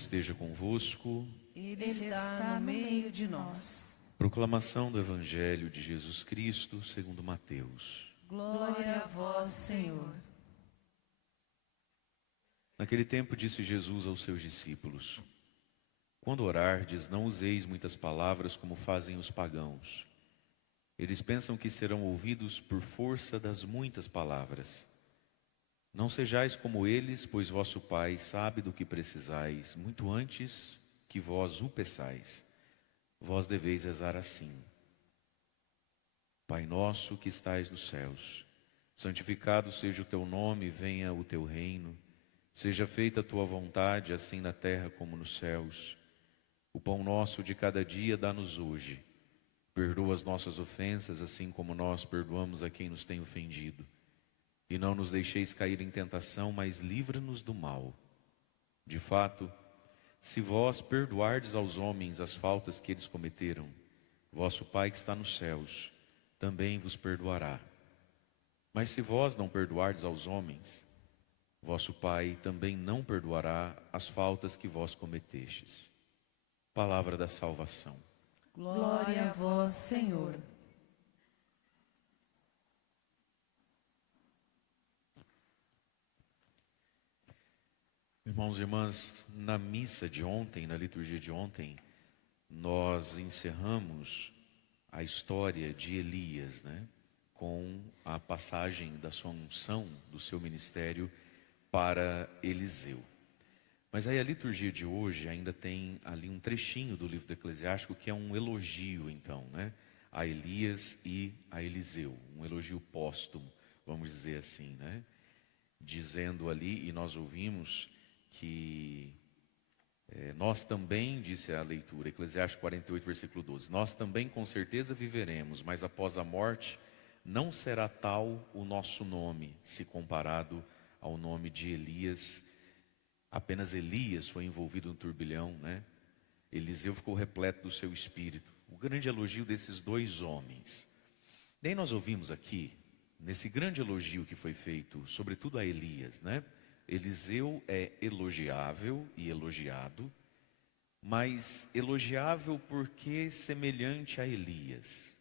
esteja convosco. Ele está no meio de nós. Proclamação do Evangelho de Jesus Cristo segundo Mateus. Glória a vós, Senhor. Naquele tempo disse Jesus aos seus discípulos: quando orardes, não useis muitas palavras como fazem os pagãos. Eles pensam que serão ouvidos por força das muitas palavras. Não sejais como eles, pois vosso Pai sabe do que precisais, muito antes que vós o peçais. Vós deveis rezar assim: Pai nosso que estais nos céus, santificado seja o teu nome, venha o teu reino. Seja feita a tua vontade, assim na terra como nos céus. O pão nosso de cada dia dá-nos hoje. Perdoa as nossas ofensas, assim como nós perdoamos a quem nos tem ofendido. E não nos deixeis cair em tentação, mas livra-nos do mal. De fato, se vós perdoardes aos homens as faltas que eles cometeram, vosso Pai que está nos céus também vos perdoará. Mas se vós não perdoardes aos homens, vosso Pai também não perdoará as faltas que vós cometestes. Palavra da salvação. Glória a vós, Senhor. Irmãos e irmãs, na missa de ontem, na liturgia de ontem, nós encerramos a história de Elias, com a passagem da sua unção, do seu ministério para Eliseu. Mas aí a liturgia de hoje ainda tem ali um trechinho do livro do Eclesiástico que é um elogio, então, a Elias e a Eliseu, um elogio póstumo, vamos dizer assim, dizendo ali, e nós ouvimos que nós também, disse a leitura, Eclesiástico 48, versículo 12, nós também com certeza viveremos, mas após a morte não será tal o nosso nome, se comparado ao nome de Elias. Apenas Elias foi envolvido no turbilhão, Eliseu ficou repleto do seu espírito. O grande elogio desses dois homens. Daí nós ouvimos aqui, nesse grande elogio que foi feito, sobretudo a Elias, Eliseu é elogiável e elogiado, mas elogiável porque semelhante a Elias,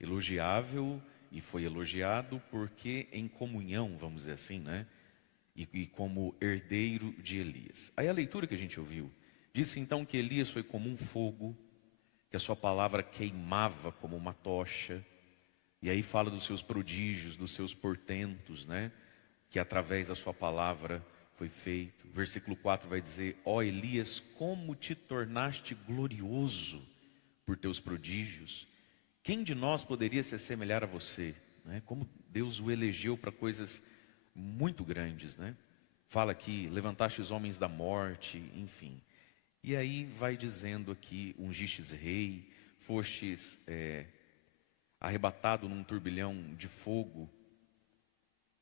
Elogiável e foi elogiado porque em comunhão, vamos dizer assim, E como herdeiro de Elias. Aí a leitura que a gente ouviu, disse então que Elias foi como um fogo, que a sua palavra queimava como uma tocha, e aí fala dos seus prodígios, dos seus portentos, que através da sua palavra foi feito. Versículo 4 vai dizer: ó Elias, como te tornaste glorioso por teus prodígios, quem de nós poderia se assemelhar a você? Como Deus o elegeu para coisas muito grandes, Fala aqui, levantaste os homens da morte, enfim. E aí vai dizendo aqui, ungistes rei, fostes arrebatado num turbilhão de fogo.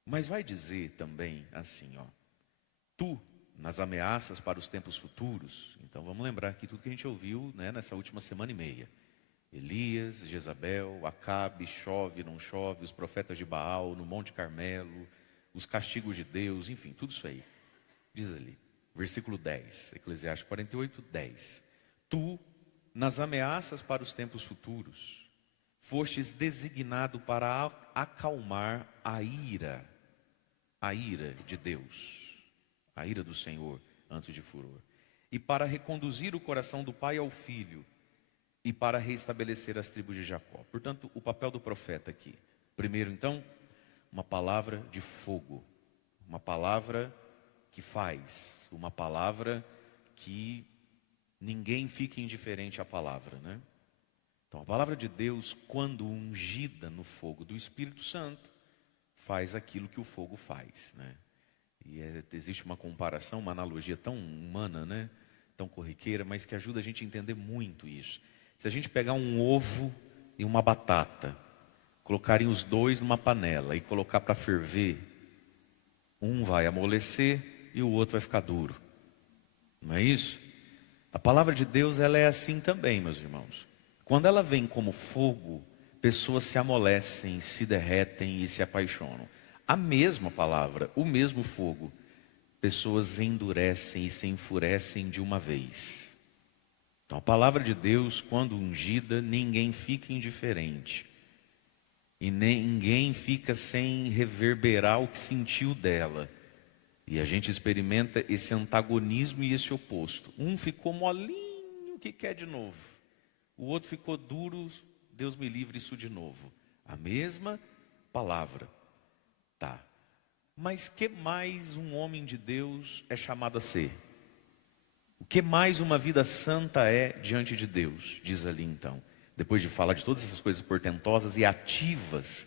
Mas vai dizer também assim, tu, nas ameaças para os tempos futuros. Então vamos lembrar aqui tudo que a gente ouviu, nessa última semana e meia. Elias, Jezabel, Acabe, chove, não chove, os profetas de Baal, no Monte Carmelo, os castigos de Deus, enfim, tudo isso aí. Diz ali, versículo 10, Eclesiastes 48, 10. Tu, nas ameaças para os tempos futuros, fostes designado para acalmar a ira de Deus, a ira do Senhor antes de furor, e para reconduzir o coração do pai ao filho, e para restabelecer as tribos de Jacó. Portanto, o papel do profeta aqui, primeiro então, uma palavra de fogo, uma palavra que faz, uma palavra que ninguém fique indiferente à palavra, Então a palavra de Deus, quando ungida no fogo do Espírito Santo, faz aquilo que o fogo faz, E existe uma comparação, uma analogia tão humana, tão corriqueira, mas que ajuda a gente a entender muito isso. Se a gente pegar um ovo e uma batata, colocarem os dois numa panela e colocar para ferver, um vai amolecer e o outro vai ficar duro. Não é isso? A palavra de Deus, ela é assim também, meus irmãos. Quando ela vem como fogo, pessoas se amolecem, se derretem e se apaixonam. A mesma palavra, o mesmo fogo, pessoas endurecem e se enfurecem de uma vez. Então a palavra de Deus, quando ungida, ninguém fica indiferente. E ninguém fica sem reverberar o que sentiu dela. E a gente experimenta esse antagonismo e esse oposto. Um ficou molinho, que quer de novo. O outro ficou duro, Deus me livre isso de novo. A mesma palavra. Tá. Mas que mais um homem de Deus é chamado a ser? O que mais uma vida santa é diante de Deus? Diz ali então. Depois de falar de todas essas coisas portentosas e ativas,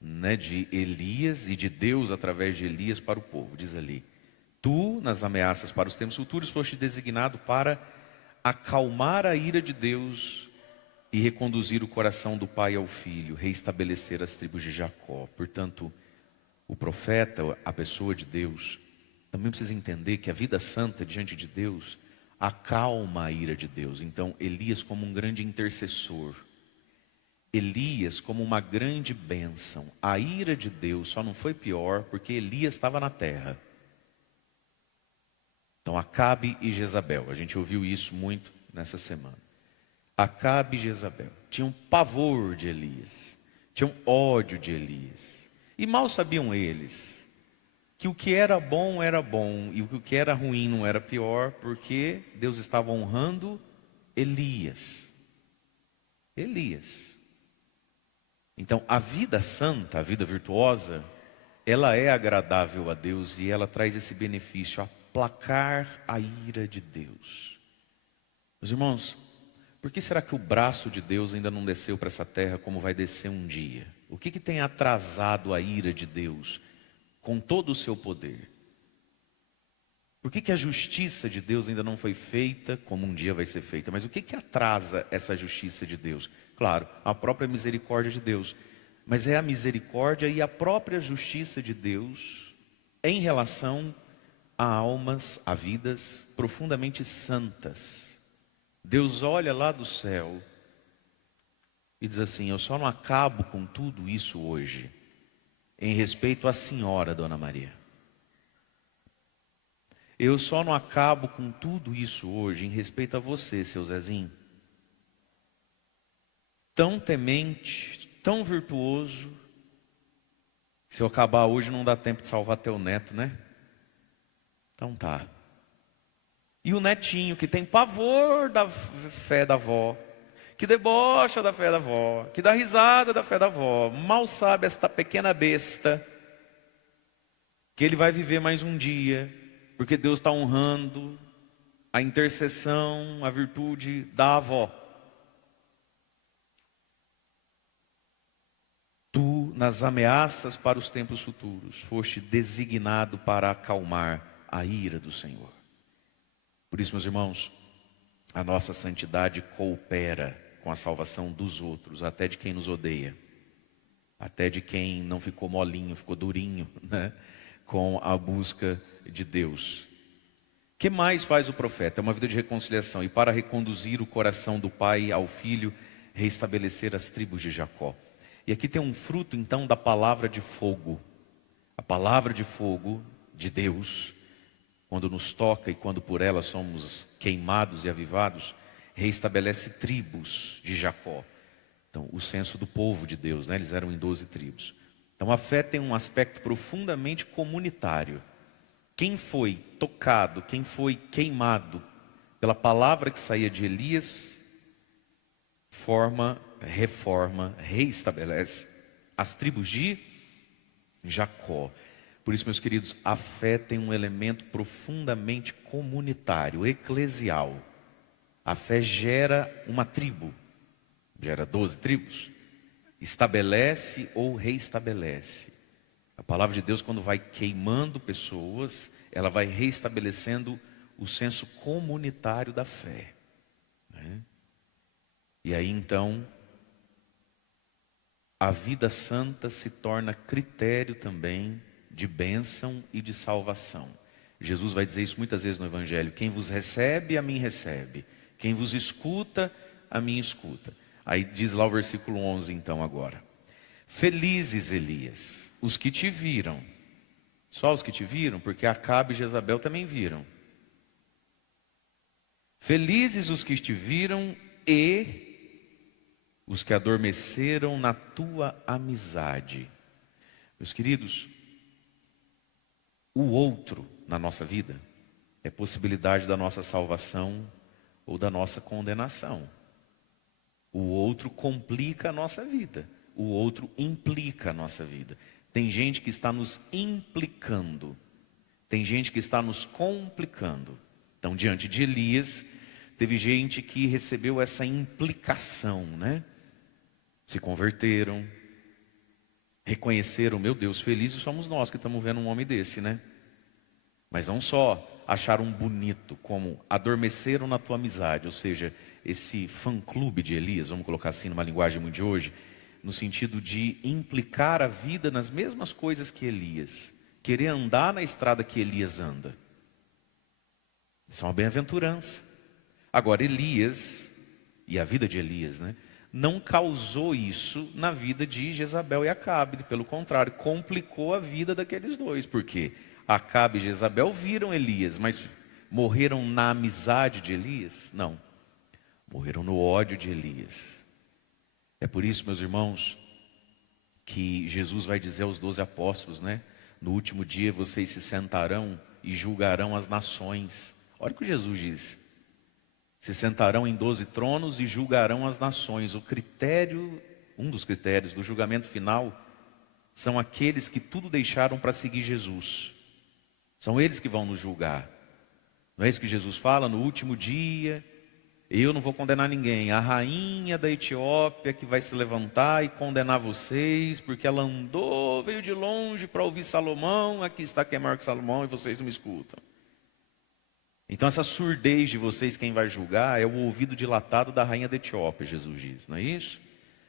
né, de Elias e de Deus através de Elias para o povo. Diz ali: tu, nas ameaças para os tempos futuros, foste designado para acalmar a ira de Deus e reconduzir o coração do pai ao filho, reestabelecer as tribos de Jacó. Portanto, o profeta, a pessoa de Deus, também precisa entender que a vida santa diante de Deus acalma a ira de Deus. Então, Elias como um grande intercessor, Elias como uma grande bênção. A ira de Deus só não foi pior porque Elias estava na terra. Então, Acabe e Jezabel, a gente ouviu isso muito nessa semana. Acabe e Jezabel tinham pavor de Elias, tinham ódio de Elias. E mal sabiam eles que o que era bom e o que era ruim não era pior, porque Deus estava honrando Elias. Então, a vida santa, a vida virtuosa, ela é agradável a Deus e ela traz esse benefício, aplacar a ira de Deus. Meus irmãos, por que será que o braço de Deus ainda não desceu para essa terra como vai descer um dia? O que tem atrasado a ira de Deus com todo o seu poder? Por que a justiça de Deus ainda não foi feita como um dia vai ser feita? Mas o que atrasa essa justiça de Deus? Claro, a própria misericórdia de Deus. Mas é a misericórdia e a própria justiça de Deus em relação a almas, a vidas profundamente santas. Deus olha lá do céu e diz assim: eu só não acabo com tudo isso hoje em respeito à senhora, Dona Maria. Eu só não acabo com tudo isso hoje em respeito a você, seu Zezinho. Tão temente, tão virtuoso. Se eu acabar hoje não dá tempo de salvar teu neto, né? Então tá. E o netinho que tem pavor da fé da avó, que debocha da fé da avó, que dá risada da fé da avó, mal sabe esta pequena besta que ele vai viver mais um dia, porque Deus está honrando a intercessão, a virtude da avó. Tu, nas ameaças para os tempos futuros, foste designado para acalmar a ira do Senhor. Por isso, meus irmãos, a nossa santidade coopera com a salvação dos outros, até de quem nos odeia, até de quem não ficou molinho, ficou durinho, né? Com a busca de Deus. O que mais faz o profeta? É uma vida de reconciliação. E para reconduzir o coração do pai ao filho, reestabelecer as tribos de Jacó. E aqui tem um fruto então da palavra de fogo. A palavra de fogo de Deus, quando nos toca e quando por ela somos queimados e avivados, reestabelece tribos de Jacó. Então, o censo do povo de Deus, né? Eles eram em 12 tribos. Então, a fé tem um aspecto profundamente comunitário. Quem foi tocado, quem foi queimado pela palavra que saía de Elias, reforma, reestabelece as tribos de Jacó. Por isso, meus queridos, a fé tem um elemento profundamente comunitário, eclesial. A fé gera uma tribo, gera 12 tribos, estabelece ou reestabelece. A palavra de Deus, quando vai queimando pessoas, ela vai reestabelecendo o senso comunitário da fé, né? E aí então, a vida santa se torna critério também de bênção e de salvação. Jesus vai dizer isso muitas vezes no Evangelho: quem vos recebe, a mim recebe. Quem vos escuta, a mim escuta. Aí diz lá o versículo 11 então agora: felizes, Elias, os que te viram Só os que te viram, porque Acabe e Jezabel também viram. Felizes os que te viram e os que adormeceram na tua amizade. Meus queridos, o outro na nossa vida é possibilidade da nossa salvação ou da nossa condenação. O outro complica a nossa vida. O outro implica a nossa vida. Tem gente que está nos implicando. Tem gente que está nos complicando. Então, diante de Elias, teve gente que recebeu essa implicação, né? Se converteram, reconheceram, meu Deus, felizes somos nós que estamos vendo um homem desse, né? Mas não só acharam bonito, como adormeceram na tua amizade, ou seja, esse fã-clube de Elias, vamos colocar assim numa linguagem muito de hoje, no sentido de implicar a vida nas mesmas coisas que Elias, querer andar na estrada que Elias anda. Isso é uma bem-aventurança. Agora, Elias, e a vida de Elias, né, não causou isso na vida de Jezabel e Acabe, pelo contrário, complicou a vida daqueles dois, porque Acabe e Jezabel viram Elias, mas morreram na amizade de Elias? Não, morreram no ódio de Elias. É por isso, meus irmãos, que Jesus vai dizer aos 12 apóstolos, né? No último dia vocês se sentarão e julgarão as nações. Olha o que Jesus diz. Se sentarão em 12 tronos e julgarão as nações. O critério, um dos critérios do julgamento final, são aqueles que tudo deixaram para seguir Jesus. São eles que vão nos julgar. Não é isso que Jesus fala? No último dia, eu não vou condenar ninguém. A rainha da Etiópia que vai se levantar e condenar vocês, porque ela andou, veio de longe para ouvir Salomão. Aqui está quem é maior que Salomão e vocês não me escutam. Então essa surdez de vocês, quem vai julgar, é o ouvido dilatado da rainha da Etiópia, Jesus diz, não é isso?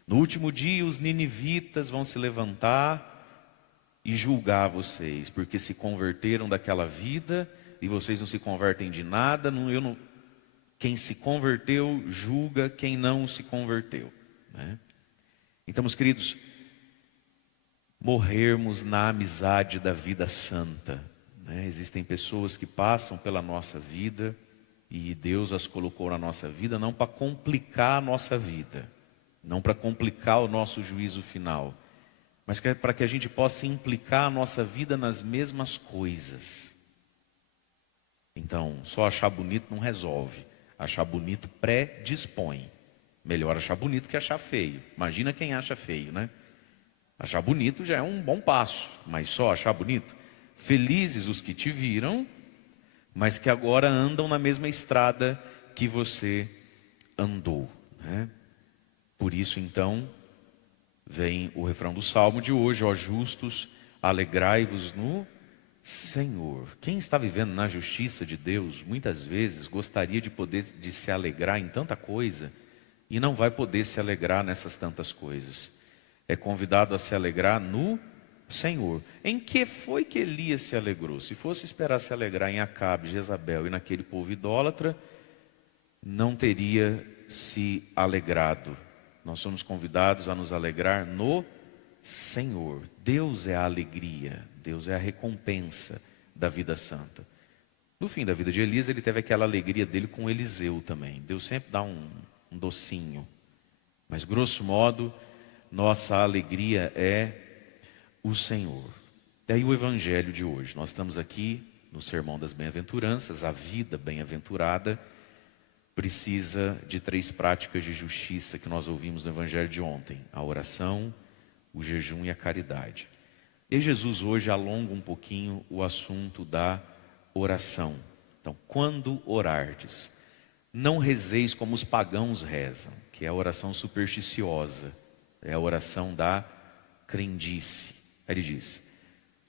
No último dia os ninivitas vão se levantar e julgar vocês, porque se converteram daquela vida e vocês não se convertem de nada. Quem se converteu julga quem não se converteu, né? Então, meus queridos, morrermos na amizade da vida santa, né? Existem pessoas que passam pela nossa vida e Deus as colocou na nossa vida não para complicar a nossa vida, não para complicar o nosso juízo final, mas para que a gente possa implicar a nossa vida nas mesmas coisas. Então, só achar bonito não resolve. Achar bonito predispõe. Melhor achar bonito que achar feio. Imagina quem acha feio, né? Achar bonito já é um bom passo, mas só achar bonito. Felizes os que te viram, mas que agora andam na mesma estrada que você andou, né? Por isso, então, vem o refrão do Salmo de hoje: ó justos, alegrai-vos no Senhor. Quem está vivendo na justiça de Deus, muitas vezes gostaria de se alegrar em tanta coisa e não vai poder se alegrar nessas tantas coisas. É convidado a se alegrar no Senhor. Em que foi que Elias se alegrou? Se fosse esperar se alegrar em Acabe, Jezabel e naquele povo idólatra, não teria se alegrado. Nós somos convidados a nos alegrar no Senhor. Deus é a alegria, Deus é a recompensa da vida santa. No fim da vida de Elias, ele teve aquela alegria dele com Eliseu também. Deus sempre dá um docinho. Mas, grosso modo, nossa alegria é o Senhor. Daí o evangelho de hoje. Nós estamos aqui no Sermão das Bem-aventuranças. A vida bem-aventurada precisa de 3 práticas de justiça que nós ouvimos no evangelho de ontem: a oração, o jejum e a caridade. E Jesus hoje alonga um pouquinho o assunto da oração. Então, quando orardes, não rezeis como os pagãos rezam, que é a oração supersticiosa, é a oração da crendice. Ele diz: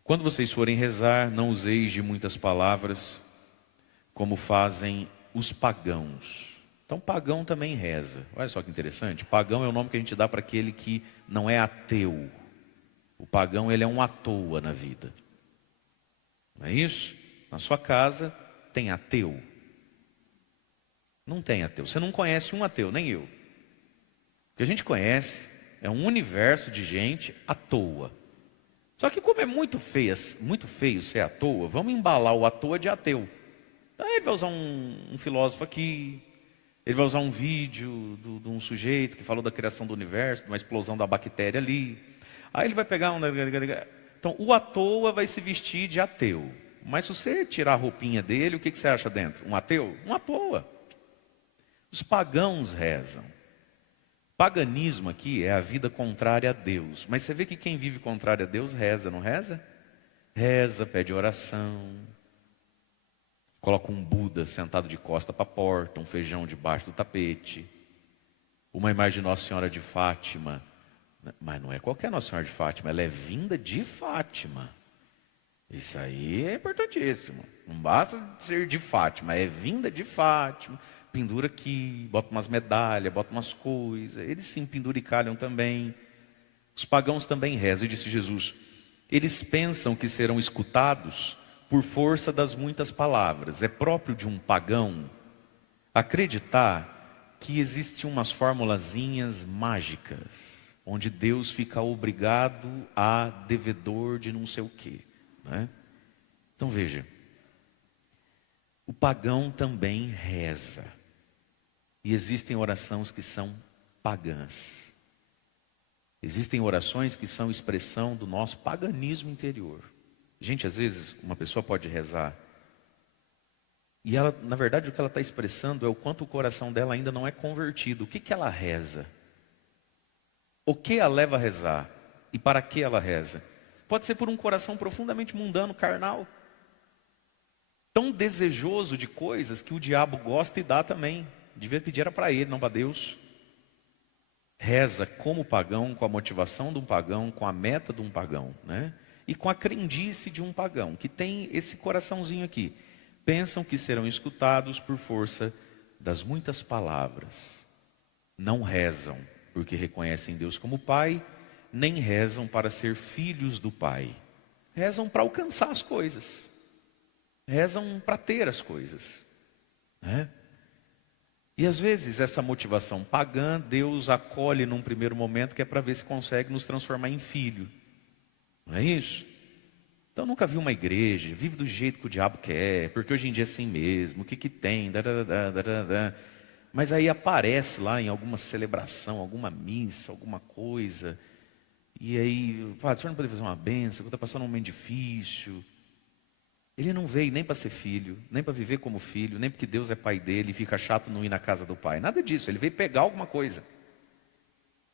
quando vocês forem rezar, não useis de muitas palavras, como fazem os pagãos. Então, pagão também reza. Olha só que interessante. Pagão é o nome que a gente dá para aquele que não é ateu. O pagão, ele é um à toa na vida. Não é isso? Na sua casa tem ateu? Não tem ateu. Você não conhece um ateu, nem eu. O que a gente conhece é um universo de gente à toa. Só que como é muito feio ser à toa, vamos embalar o à toa de ateu. Aí ele vai usar um filósofo aqui, ele vai usar um vídeo de um sujeito que falou da criação do universo, de uma explosão da bactéria ali. Aí ele vai pegar um... Então, o à toa vai se vestir de ateu. Mas se você tirar a roupinha dele, o que você acha dentro? Um ateu? Um à toa. Os pagãos rezam. Paganismo aqui é a vida contrária a Deus. Mas você vê que quem vive contrário a Deus reza, não reza? Reza, pede oração. Coloca um Buda sentado de costa para a porta, um feijão debaixo do tapete. Uma imagem de Nossa Senhora de Fátima. Mas não é qualquer Nossa Senhora de Fátima, ela é vinda de Fátima. Isso aí é importantíssimo. Não basta ser de Fátima, é vinda de Fátima. Pendura aqui, bota umas medalhas, bota umas coisas. Eles sim penduricalham também. Os pagãos também rezam, e disse Jesus. Eles pensam que serão escutados por força das muitas palavras. É próprio de um pagão acreditar que existem umas formulazinhas mágicas, onde Deus fica obrigado a devedor de não sei o quê, né? Então veja, o pagão também reza. E existem orações que são pagãs. Existem orações que são expressão do nosso paganismo interior. Gente, às vezes uma pessoa pode rezar e ela, na verdade, o que ela está expressando é o quanto o coração dela ainda não é convertido. O que ela reza? O que a leva a rezar? E para que ela reza? Pode ser por um coração profundamente mundano, carnal, tão desejoso de coisas que o diabo gosta e dá também. Devia pedir era para ele, não para Deus. Reza como pagão, com a motivação de um pagão, com a meta de um pagão, né? E com a crendice de um pagão, que tem esse coraçãozinho aqui. Pensam que serão escutados por força das muitas palavras. Não rezam porque reconhecem Deus como Pai, nem rezam para ser filhos do Pai. Rezam para alcançar as coisas. Rezam para ter as coisas, né? E às vezes essa motivação pagã, Deus acolhe num primeiro momento, que é para ver se consegue nos transformar em filho. Não é isso? Então nunca vi uma igreja, vive do jeito que o diabo quer, porque hoje em dia é assim mesmo, o que tem, mas aí aparece lá em alguma celebração, alguma missa, alguma coisa, e aí, o senhor não pode fazer uma bênção, está passando um momento difícil. Ele não veio nem para ser filho, nem para viver como filho, nem porque Deus é pai dele e fica chato não ir na casa do pai. Nada disso, ele veio pegar alguma coisa.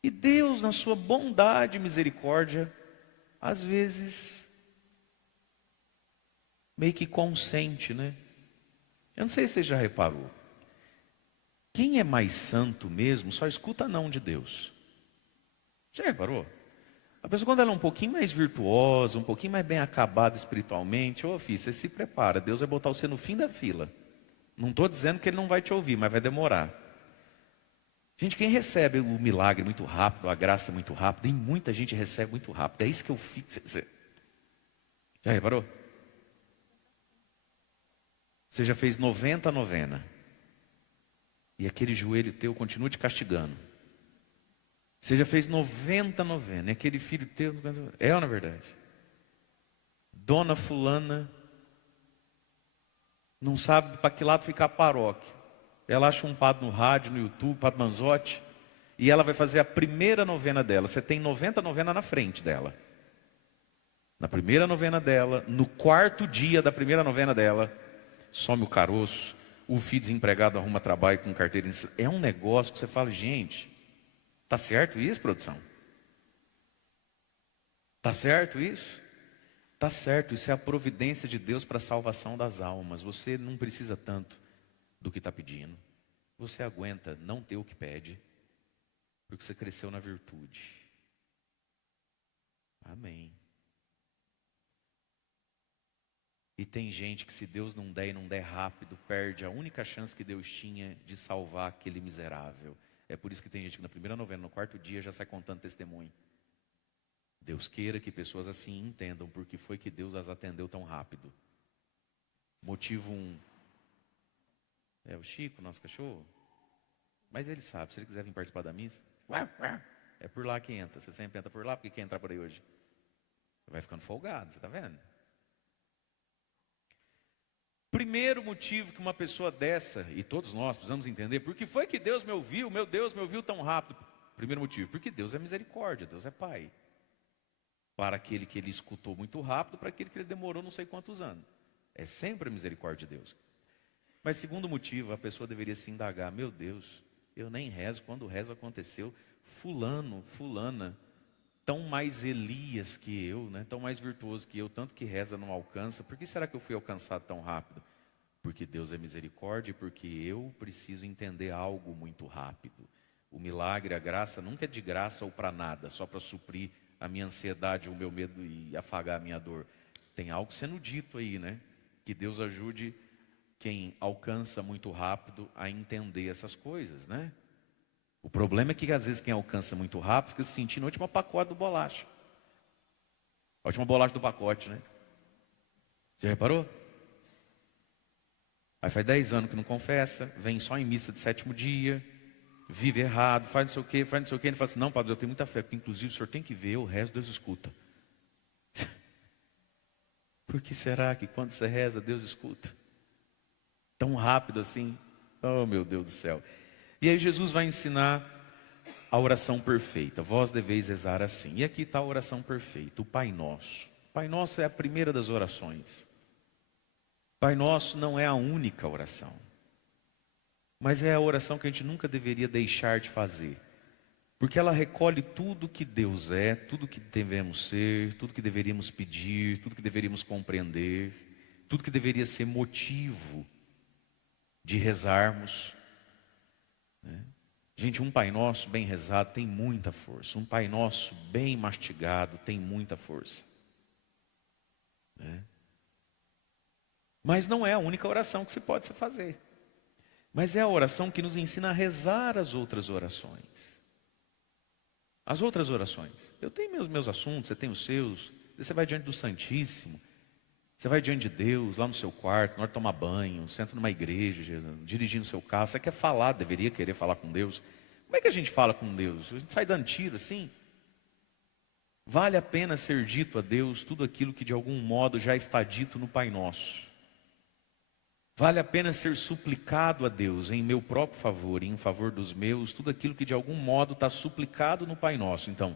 E Deus, na sua bondade e misericórdia, às vezes, meio que consente, né? Eu não sei se você já reparou. Quem é mais santo mesmo, só escuta não de Deus. Já reparou? A pessoa, quando ela é um pouquinho mais virtuosa, um pouquinho mais bem acabada espiritualmente, filho, você se prepara, Deus vai botar você no fim da fila. Não estou dizendo que Ele não vai te ouvir, mas vai demorar. Gente, quem recebe o milagre muito rápido, a graça muito rápido, e muita gente recebe muito rápido, é isso que eu fico... Já reparou? Você já fez 90 novena, e aquele joelho teu continua te castigando. Você já fez 90 novena, e aquele filho teu... É ou não é verdade? Dona fulana não sabe para que lado ficar a paróquia. Ela acha um padre no rádio, no YouTube, Padre Manzotti, e ela vai fazer a primeira novena dela. Você tem 90 novena na frente dela. Na primeira novena dela, no quarto dia da primeira novena dela, some o caroço, o filho desempregado arruma trabalho com carteira. É um negócio que você fala, gente... Está certo isso, produção? Está certo isso? Está certo, isso é a providência de Deus para a salvação das almas. Você não precisa tanto do que está pedindo. Você aguenta não ter o que pede, porque você cresceu na virtude. Amém. E tem gente que, se Deus não der e não der rápido, perde a única chance que Deus tinha de salvar aquele miserável. É por isso que tem gente que na primeira novena, no quarto dia, já sai contando testemunho. Deus queira que pessoas assim entendam porque foi que Deus as atendeu tão rápido. Motivo 1. É o Chico, nosso cachorro. Mas ele sabe, se ele quiser vir participar da missa, é por lá que entra. Você sempre entra por lá, porque quer entrar por aí hoje? Vai ficando folgado, você está vendo? Primeiro motivo que uma pessoa dessa, e todos nós precisamos entender, por que foi que Deus me ouviu? Meu Deus, me ouviu tão rápido. Primeiro motivo, porque Deus é misericórdia, Deus é Pai. Para aquele que Ele escutou muito rápido, para aquele que Ele demorou não sei quantos anos. É sempre a misericórdia de Deus. Mas segundo motivo, a pessoa deveria se indagar, meu Deus, eu nem rezo, quando o rezo aconteceu, fulano, fulana, tão mais Elias que eu, né? Tão mais virtuoso que eu, tanto que reza não alcança, por que será que eu fui alcançado tão rápido? Porque Deus é misericórdia e porque eu preciso entender algo muito rápido. O milagre, a graça nunca é de graça ou para nada, só para suprir a minha ansiedade, o meu medo e afagar a minha dor. Tem algo sendo dito aí, né? Que Deus ajude quem alcança muito rápido a entender essas coisas, né? O problema é que às vezes quem alcança muito rápido fica se sentindo a última pacote do bolacha. A última bolacha do pacote, né? Você reparou? Aí faz 10 anos que não confessa, vem só em missa de 7º dia, vive errado, faz não sei o quê, faz não sei o quê. Ele fala assim, não, padre, eu tenho muita fé, porque inclusive o senhor tem que ver, o resto Deus escuta. Por que será que quando você reza, Deus escuta? Tão rápido assim? Oh, meu Deus do céu. E aí Jesus vai ensinar a oração perfeita. Vós deveis rezar assim. E aqui está a oração perfeita, o Pai Nosso. O Pai Nosso é a primeira das orações. Pai Nosso não é a única oração. Mas é a oração que a gente nunca deveria deixar de fazer. Porque ela recolhe tudo que Deus é, tudo que devemos ser, tudo que deveríamos pedir, tudo que deveríamos compreender, tudo que deveria ser motivo de rezarmos. Gente, um Pai Nosso bem rezado tem muita força. Um Pai Nosso bem mastigado tem muita força. Mas não é a única oração que se pode fazer. Mas é a oração que nos ensina a rezar as outras orações. As outras orações. Eu tenho meus assuntos, você tem os seus. Você vai diante do Santíssimo. Você vai diante de Deus, lá no seu quarto, na hora de tomar banho, você entra numa igreja, dirigindo o seu carro. Você quer falar, deveria querer falar com Deus. Como é que a gente fala com Deus? A gente sai dando tiro assim? Vale a pena ser dito a Deus tudo aquilo que de algum modo já está dito no Pai Nosso. Vale a pena ser suplicado a Deus em meu próprio favor e em favor dos meus, tudo aquilo que de algum modo está suplicado no Pai Nosso. Então,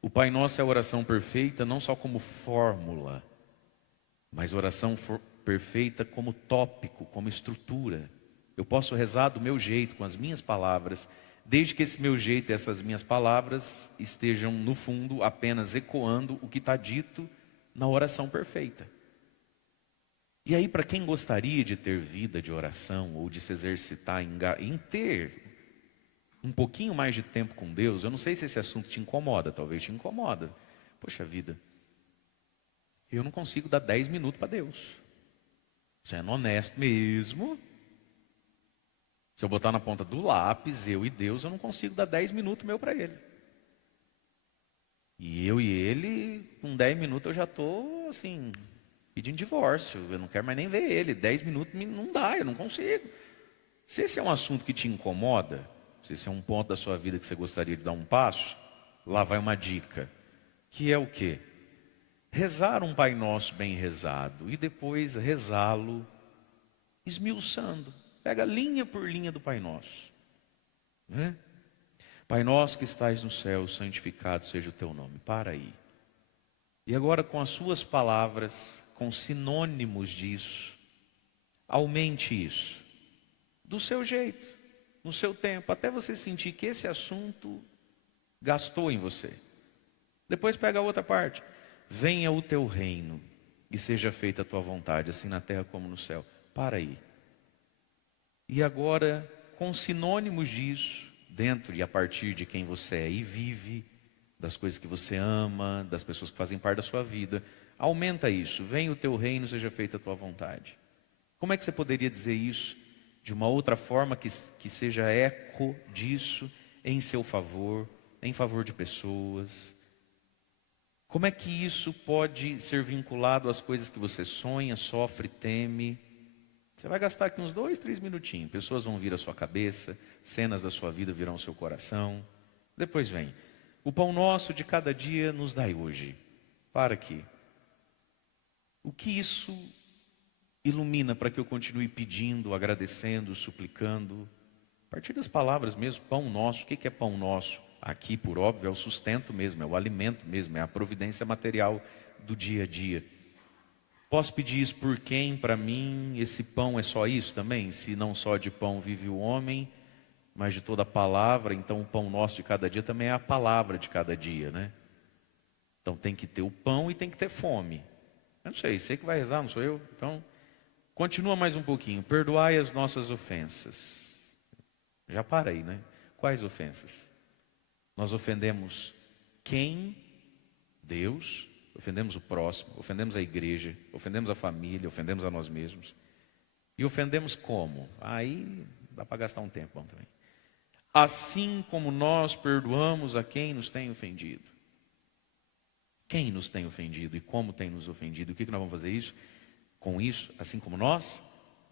o Pai Nosso é a oração perfeita, não só como fórmula, mas oração perfeita como tópico, como estrutura. Eu posso rezar do meu jeito, com as minhas palavras, desde que esse meu jeito e essas minhas palavras estejam, no fundo, apenas ecoando o que está dito na oração perfeita. E aí, para quem gostaria de ter vida de oração, ou de se exercitar em ter um pouquinho mais de tempo com Deus, eu não sei se esse assunto te incomoda, talvez te incomoda. Poxa vida, eu não consigo dar 10 minutos para Deus. Sendo honesto mesmo, se eu botar na ponta do lápis, eu e Deus, eu não consigo dar 10 minutos meu para Ele. E eu e Ele, com 10 minutos eu já estou assim, pedindo divórcio. Eu não quero mais nem ver Ele. 10 minutos não dá, eu não consigo. Se esse é um assunto que te incomoda, se esse é um ponto da sua vida que você gostaria de dar um passo, lá vai uma dica. Que é o quê? Rezar um Pai Nosso bem rezado e depois rezá-lo esmiuçando. Pega linha por linha do Pai Nosso. Pai Nosso que estais no céu, santificado seja o teu nome. Para aí. E agora com as suas palavras, com sinônimos disso, aumente isso. Do seu jeito, no seu tempo, até você sentir que esse assunto gastou em você. Depois pega a outra parte. Venha o teu reino e seja feita a tua vontade, assim na terra como no céu. Para aí. E agora, com sinônimos disso, dentro e a partir de quem você é e vive, das coisas que você ama, das pessoas que fazem parte da sua vida, aumenta isso. Venha o teu reino, seja feita a tua vontade. Como é que você poderia dizer isso de uma outra forma que seja eco disso em seu favor, em favor de pessoas? Como é que isso pode ser vinculado às coisas que você sonha, sofre, teme? Você vai gastar aqui uns 2, 3 minutinhos. Pessoas vão vir à sua cabeça, cenas da sua vida virão ao seu coração. Depois vem. O pão nosso de cada dia nos dai hoje. Para aqui. O que isso ilumina para que eu continue pedindo, agradecendo, suplicando? A partir das palavras mesmo, pão nosso. O que é pão nosso? Aqui, por óbvio, é o sustento mesmo, é o alimento mesmo, é a providência material do dia a dia. Posso pedir isso por quem? Para mim, esse pão é só isso também? Se não só de pão vive o homem, mas de toda a palavra, então o pão nosso de cada dia também é a palavra de cada dia, né? Então tem que ter o pão e tem que ter fome. Eu não sei, você que vai rezar, não sou eu? Então, continua mais um pouquinho. Perdoai as nossas ofensas. Já para aí, né? Quais ofensas? Nós ofendemos quem? Deus. Ofendemos o próximo, ofendemos a igreja, ofendemos a família, ofendemos a nós mesmos. E ofendemos como? Aí dá para gastar um tempão também. Assim como nós perdoamos a quem nos tem ofendido. Quem nos tem ofendido e como tem nos ofendido? O que nós vamos fazer isso? Com isso, assim como nós,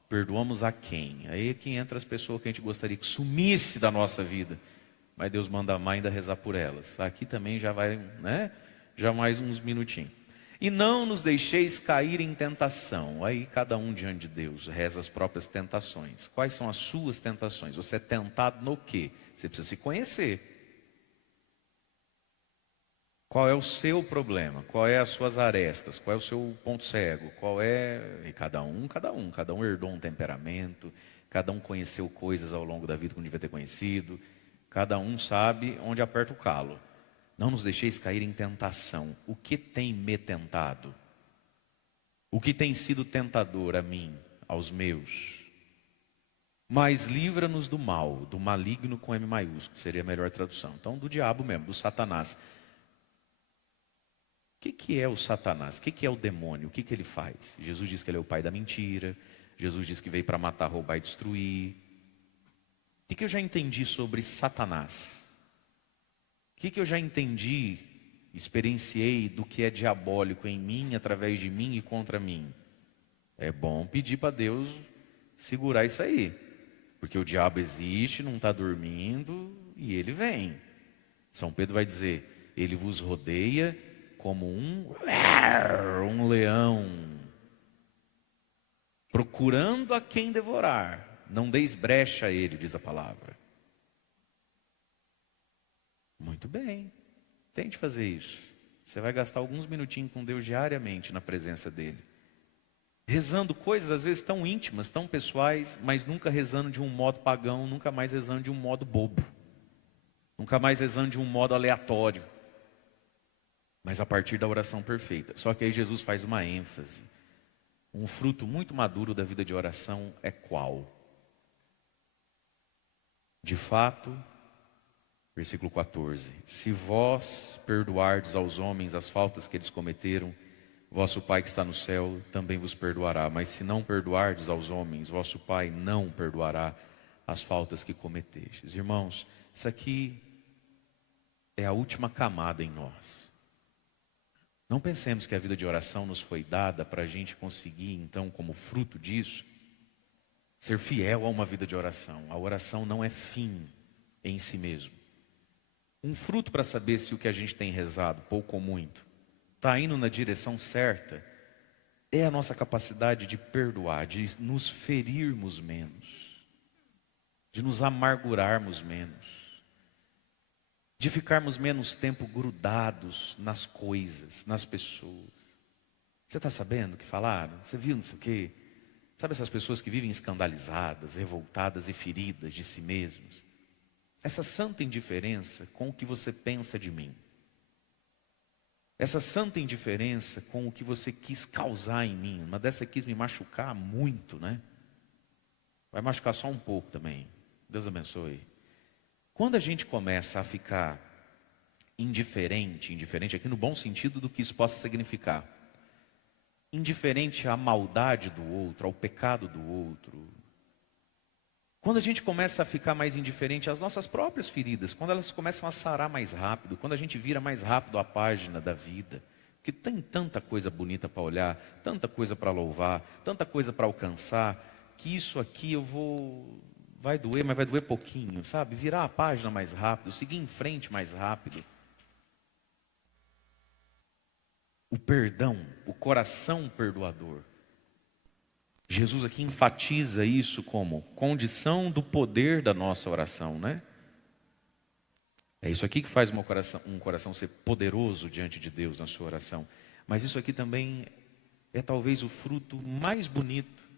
perdoamos a quem? Aí é que entra as pessoas que a gente gostaria que sumisse da nossa vida. Mas Deus manda amar e ainda rezar por elas. Aqui também já vai, né? Já mais uns minutinhos. E não nos deixeis cair em tentação. Aí cada um diante de Deus reza as próprias tentações. Quais são as suas tentações? Você é tentado no quê? Você precisa se conhecer. Qual é o seu problema? Qual é as suas arestas? Qual é o seu ponto cego? Qual é... E cada um herdou um temperamento. Cada um conheceu coisas ao longo da vida que não devia ter conhecido. Cada um sabe onde aperta o calo. Não nos deixeis cair em tentação. O que tem me tentado? O que tem sido tentador a mim, aos meus? Mas livra-nos do mal, do maligno com M maiúsculo, seria a melhor tradução. Então, do diabo mesmo, do Satanás. O que é o Satanás? O que é o demônio? O que ele faz? Jesus diz que ele é o pai da mentira. Jesus diz que veio para matar, roubar e destruir. O que eu já entendi sobre Satanás? O que eu já entendi, experienciei do que é diabólico em mim, através de mim e contra mim? É bom pedir para Deus segurar isso aí. Porque o diabo existe, não está dormindo e ele vem. São Pedro vai dizer, ele vos rodeia como um leão, procurando a quem devorar. Não deis brecha a ele, diz a palavra. Muito bem, tente fazer isso. Você vai gastar alguns minutinhos com Deus diariamente na presença dEle. Rezando coisas às vezes tão íntimas, tão pessoais, mas nunca rezando de um modo pagão, nunca mais rezando de um modo bobo. Nunca mais rezando de um modo aleatório. Mas a partir da oração perfeita. Só que aí Jesus faz uma ênfase. Um fruto muito maduro da vida de oração é qual? De fato... Versículo 14. Se vós perdoardes aos homens as faltas que eles cometeram, vosso Pai que está no céu também vos perdoará. Mas se não perdoardes aos homens, vosso Pai não perdoará as faltas que cometestes. Irmãos, isso aqui é a última camada em nós. Não pensemos que a vida de oração nos foi dada para a gente conseguir, então, como fruto disso, ser fiel a uma vida de oração. A oração não é fim em si mesmo. Um fruto para saber se o que a gente tem rezado, pouco ou muito, está indo na direção certa, é a nossa capacidade de perdoar, de nos ferirmos menos, de nos amargurarmos menos, de ficarmos menos tempo grudados nas coisas, nas pessoas. Você está sabendo o que falaram? Você viu não sei o quê? Sabe essas pessoas que vivem escandalizadas, revoltadas e feridas de si mesmas? Essa santa indiferença com o que você pensa de mim. Essa santa indiferença com o que você quis causar em mim. Uma dessa quis me machucar muito, né? Vai machucar só um pouco também. Deus abençoe. Quando a gente começa a ficar indiferente aqui no bom sentido do que isso possa significar. Indiferente à maldade do outro, ao pecado do outro. Quando a gente começa a ficar mais indiferente às nossas próprias feridas, quando elas começam a sarar mais rápido, quando a gente vira mais rápido a página da vida, porque tem tanta coisa bonita para olhar, tanta coisa para louvar, tanta coisa para alcançar, que isso aqui vai doer, mas vai doer pouquinho, sabe? Virar a página mais rápido, seguir em frente mais rápido. o perdão, o coração perdoador. Jesus aqui enfatiza isso como condição do poder da nossa oração, né? É isso aqui que faz um coração ser poderoso diante de Deus na sua oração. Mas isso aqui também é talvez o fruto mais bonito,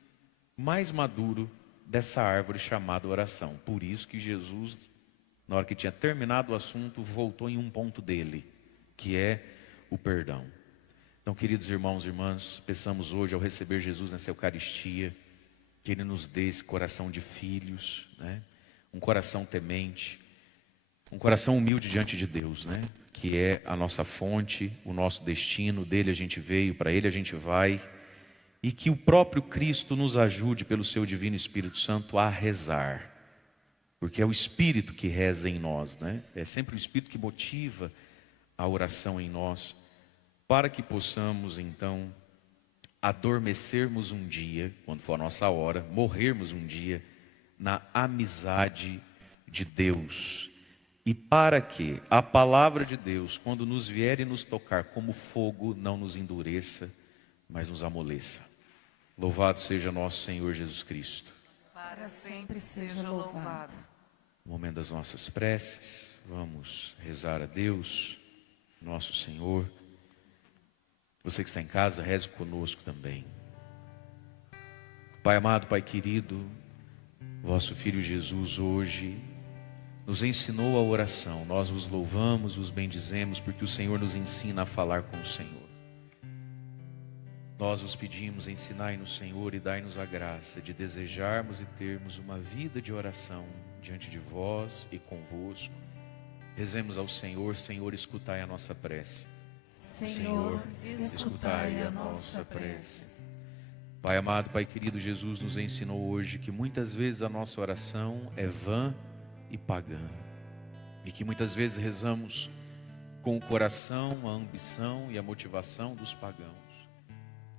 mais maduro dessa árvore chamada oração. Por isso que Jesus, na hora que tinha terminado o assunto, voltou em um ponto dele, que é o perdão. Então, queridos irmãos e irmãs, peçamos hoje, ao receber Jesus nessa Eucaristia, que Ele nos dê esse coração de filhos, né? Um coração temente, um coração humilde diante de Deus, né? Que é a nossa fonte, o nosso destino, dele a gente veio, para Ele a gente vai, e que o próprio Cristo nos ajude, pelo seu Divino Espírito Santo, a rezar, porque é o Espírito que reza em nós, né? É sempre o Espírito que motiva a oração em nós, para que possamos então adormecermos um dia, quando for a nossa hora, morrermos um dia na amizade de Deus. E para que a palavra de Deus, quando nos vier e nos tocar como fogo, não nos endureça, mas nos amoleça. Louvado seja nosso Senhor Jesus Cristo. Para sempre seja louvado. No momento das nossas preces, vamos rezar a Deus, nosso Senhor. Você que está em casa, reze conosco também. Pai amado, Pai querido, vosso Filho Jesus hoje nos ensinou a oração. Nós vos louvamos, vos bendizemos, porque o Senhor nos ensina a falar com o Senhor. Nós vos pedimos, ensinai-nos, Senhor, e dai-nos a graça de desejarmos e termos uma vida de oração diante de vós e convosco. Rezemos ao Senhor. Senhor, escutai a nossa prece. Senhor, escutai a nossa prece. Pai amado, Pai querido, Jesus nos ensinou hoje que muitas vezes a nossa oração é vã e pagã, e que muitas vezes rezamos com o coração, a ambição e a motivação dos pagãos.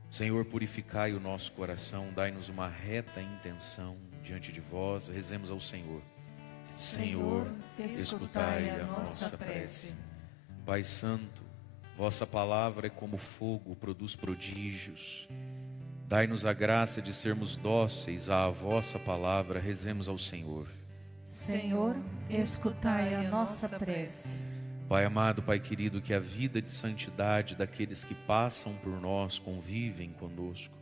Senhor, purificai o nosso coração, dai-nos uma reta intenção diante de vós. Rezemos ao Senhor. Senhor, escutai a nossa prece. Pai Santo, vossa palavra é como fogo, produz prodígios. Dai-nos a graça de sermos dóceis à vossa palavra. Rezemos ao Senhor. Senhor, escutai a nossa prece. Pai amado, Pai querido, que a vida de santidade daqueles que passam por nós, convivem conosco,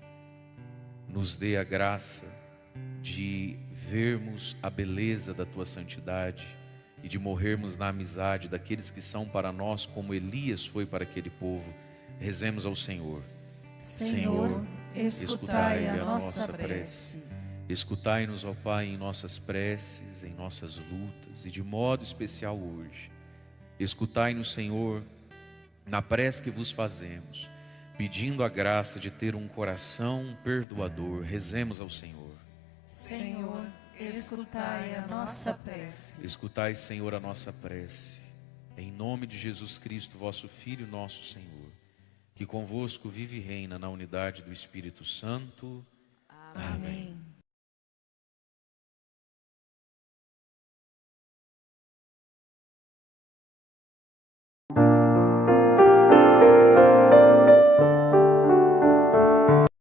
nos dê a graça de vermos a beleza da Tua santidade e de morrermos na amizade daqueles que são para nós como Elias foi para aquele povo. Rezemos ao Senhor. Senhor, escutai a nossa prece. Escutai-nos, ó Pai, em nossas preces, em nossas lutas, e de modo especial hoje. Escutai-nos, Senhor, na prece que vos fazemos, pedindo a graça de ter um coração perdoador. Rezemos ao Senhor. Senhor, escutai a nossa prece. Escutai, Senhor, a nossa prece. Em nome de Jesus Cristo, vosso Filho, nosso Senhor, que convosco vive e reina na unidade do Espírito Santo. Amém.